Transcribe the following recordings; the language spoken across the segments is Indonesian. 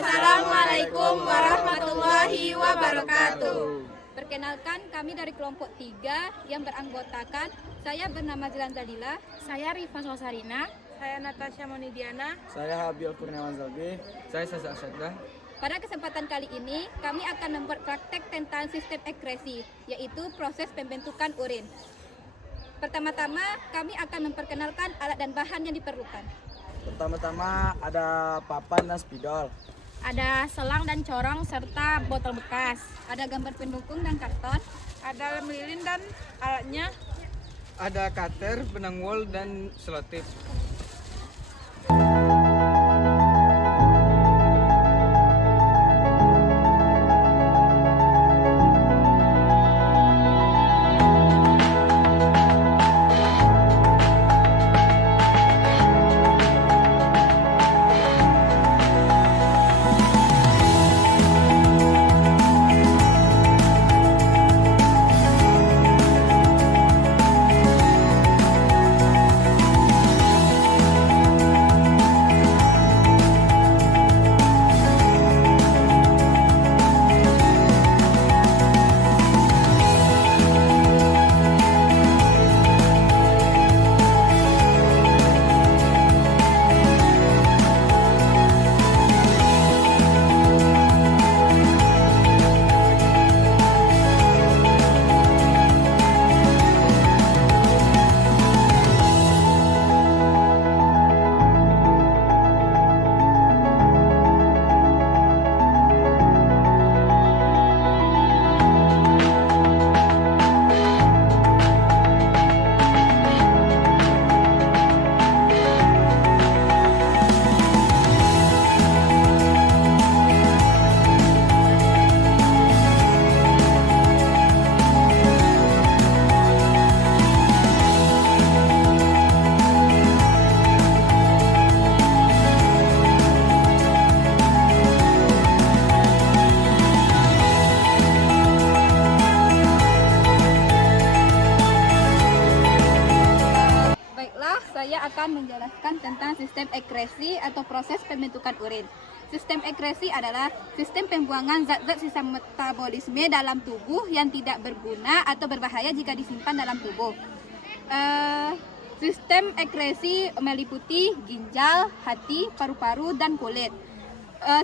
Assalamualaikum warahmatullahi wabarakatuh. Perkenalkan, kami dari kelompok 3 yang beranggotakan saya bernama Zilan Zalila, saya Rifa Sosarina, Saya Natasha Monidiana. Saya Habil Kurniawan Zalbi. Saya Sasa Asyaddah. Pada kesempatan kali ini, kami akan membuat praktek tentang sistem ekskresi, yaitu proses pembentukan urin. Pertama-tama, kami akan memperkenalkan alat dan bahan yang diperlukan. Pertama-tama ada papan dan spidol. ada selang dan corong serta botol bekas. Ada gambar pendukung dan karton. Ada lem lilin dan alatnya. Ada cutter, benang wol, dan selotip. Saya akan menjelaskan tentang sistem ekskresi atau proses pembentukan urin. Sistem ekskresi adalah sistem pembuangan zat-zat sisa metabolisme dalam tubuh yang tidak berguna atau berbahaya jika disimpan dalam tubuh. Sistem ekskresi meliputi ginjal, hati, paru-paru, dan kulit.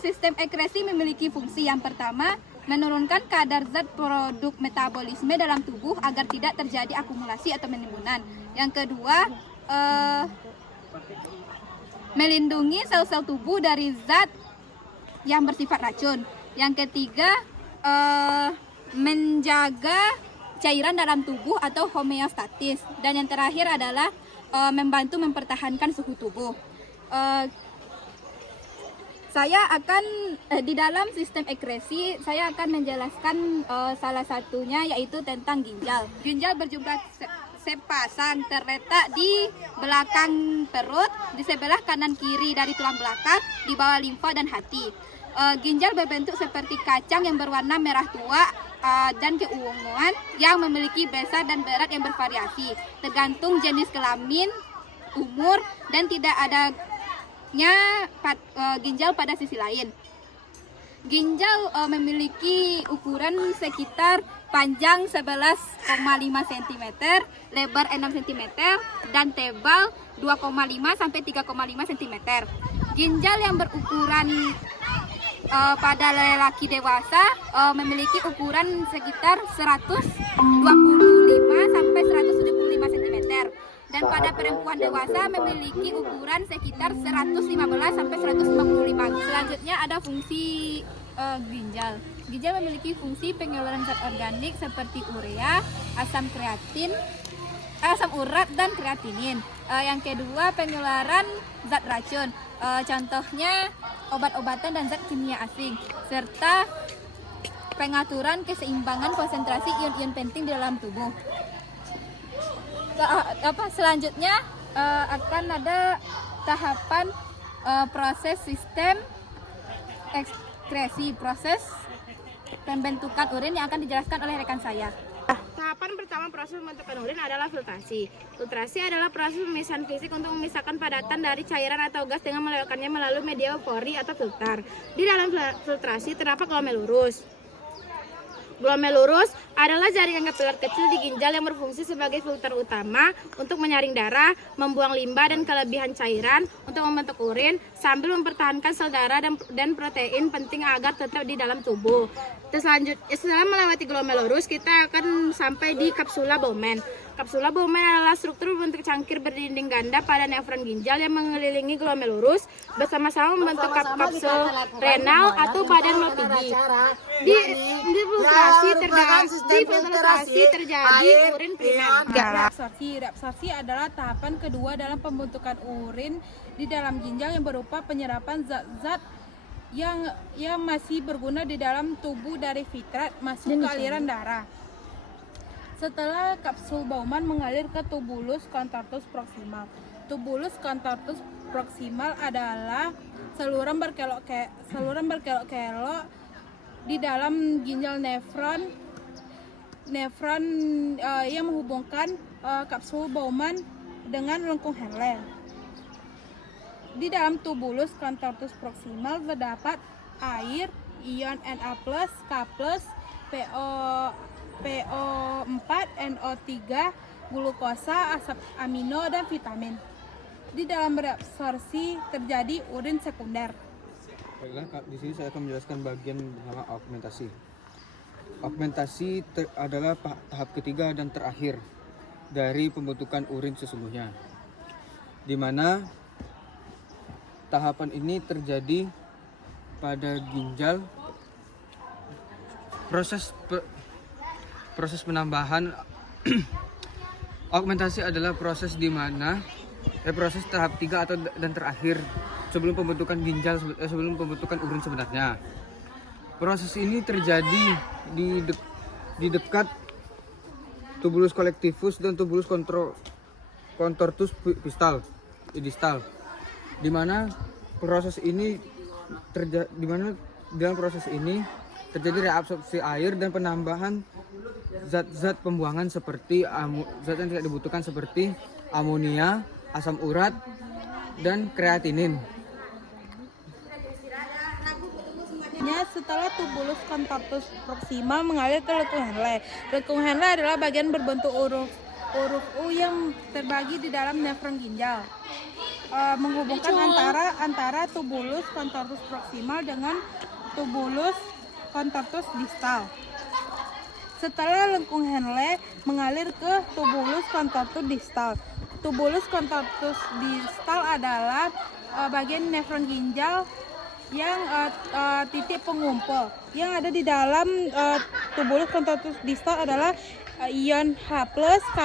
Sistem ekskresi memiliki fungsi yang pertama, menurunkan kadar zat produk metabolisme dalam tubuh agar tidak terjadi akumulasi atau penimbunan. Yang kedua, melindungi sel-sel tubuh dari zat yang bersifat racun. Yang ketiga, menjaga cairan dalam tubuh atau homeostatis. Dan yang terakhir adalah membantu mempertahankan suhu tubuh. Saya akan di dalam sistem ekskresi saya akan menjelaskan salah satunya, yaitu tentang ginjal. Ginjal berjumlah sepasang terletak di belakang perut, di sebelah kanan kiri dari tulang belakang, di bawah limfa dan hati. Ginjal berbentuk seperti kacang yang berwarna merah tua dan keunguan, yang memiliki besar dan berat yang bervariasi tergantung jenis kelamin, umur, dan tidak adanya ginjal pada sisi lain. Ginjal memiliki ukuran sekitar panjang 11,5 cm, lebar 6 cm, dan tebal 2,5 sampai 3,5 cm. Ginjal yang berukuran pada lelaki dewasa memiliki ukuran sekitar 125 sampai 175 cm. Dan pada perempuan dewasa memiliki ukuran sekitar 115 sampai 155. Selanjutnya ada fungsi ginjal. Ginjal memiliki fungsi pengeluaran zat organik seperti urea, asam urat, dan kreatinin. Yang kedua, pengeluaran zat racun. Contohnya obat-obatan dan zat kimia asing, serta pengaturan keseimbangan konsentrasi ion-ion penting di dalam tubuh. Selanjutnya akan ada tahapan proses sistem ekskresi, proses pembentukan urin yang akan dijelaskan oleh rekan saya. Tahapan pertama proses pembentukan urin adalah filtrasi. Filtrasi adalah proses pemisahan fisik untuk memisahkan padatan dari cairan atau gas dengan melewatkannya melalui media pori atau filter. Di dalam filtrasi terdapat glomerulus. Glomerulus adalah jaringan kapiler kecil di ginjal yang berfungsi sebagai filter utama untuk menyaring darah, membuang limbah dan kelebihan cairan untuk membentuk urin sambil mempertahankan sel darah dan protein penting agar tetap di dalam tubuh. Setelah melewati glomerulus, kita akan sampai di kapsula Bowman. Kapsula Bowman adalah struktur berbentuk cangkir berdinding ganda pada nefron ginjal yang mengelilingi glomerulus bersama-sama membentuk kapsul renal atau badan Lopigi. Di filtrasi terjadi urin primer. Reabsorpsi adalah tahapan kedua dalam pembentukan urin di dalam ginjal yang berupa penyerapan zat-zat yang masih berguna di dalam tubuh dari fitrat masuk ke aliran darah. Setelah kapsul Bowman mengalir ke tubulus contortus proximal. Tubulus contortus proximal adalah saluran berkelok-kelok di dalam ginjal nefron yang menghubungkan kapsul Bowman dengan lengkung Henle. Di dalam tubulus contortus proximal terdapat air, ion Na+, K+, PO4, NO3, glukosa, asam amino, dan vitamin. Di dalam reabsorpsi terjadi urin sekunder. Baiklah, di sini saya akan menjelaskan bagian bernama augmentasi. Augmentasi adalah tahap ketiga dan terakhir dari pembentukan urin sesungguhnya, di mana tahapan ini terjadi pada ginjal. Proses penambahan augmentasi adalah proses di mana proses tahap 3 dan terakhir sebelum pembentukan ginjal, sebelum pembentukan urin sebenarnya. Proses ini terjadi di dekat tubulus collectivus dan tubulus contortus distal, di mana dalam proses ini terjadi reabsorpsi air dan penambahan zat-zat pembuangan seperti zat yang tidak dibutuhkan seperti amonia, asam urat, dan kreatinin. Setelah tubulus contortus proximal mengalir ke lengkung Henle. Lengkung Henle adalah bagian berbentuk huruf U yang terbagi di dalam nefron ginjal, menghubungkan antara tubulus contortus proximal dengan tubulus contortus distal. Setelah lengkung Henle mengalir ke tubulus contortus distal. Tubulus contortus distal adalah bagian nefron ginjal yang titik pengumpul. Yang ada di dalam tubulus contortus distal adalah ion H+, K+,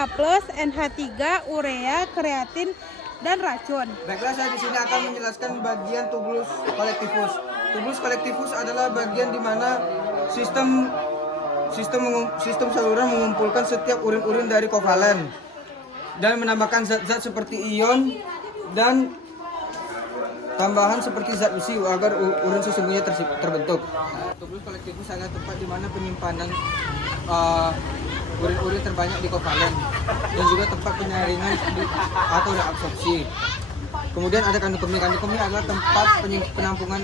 NH3, urea, kreatin, dan racun. Baiklah, saya di sini akan menjelaskan bagian tubulus collectivus. Tubulus collectivus adalah bagian di mana sistem saluran mengumpulkan setiap urin-urin dari kovalen dan menambahkan zat-zat seperti ion dan tambahan seperti zat besi agar urin sesungguhnya terbentuk. Tubulus collectivus adalah tempat di mana penyimpanan urin-urin terbanyak di kovalen dan juga tempat penyaringan atau reabsorpsi. Kemudian ada kandung kemih. Kandung kemih adalah tempat penampungan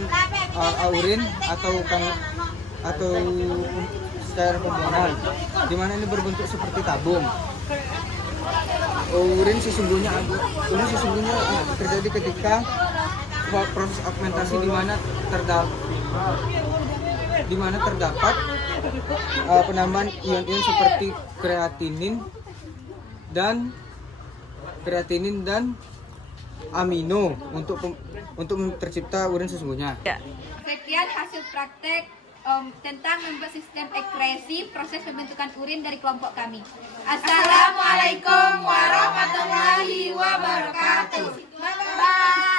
urin atau cairan pembuangan, di mana ini berbentuk seperti tabung. Urin sesungguhnya terjadi ketika proses augmentasi di mana terdapat penambahan ion-ion seperti kreatinin dan amino untuk tercipta urin sesungguhnya. Sekian hasil praktek tentang membuat sistem ekresi proses pembentukan urin dari kelompok kami. Assalamualaikum warahmatullahi wabarakatuh. Bye.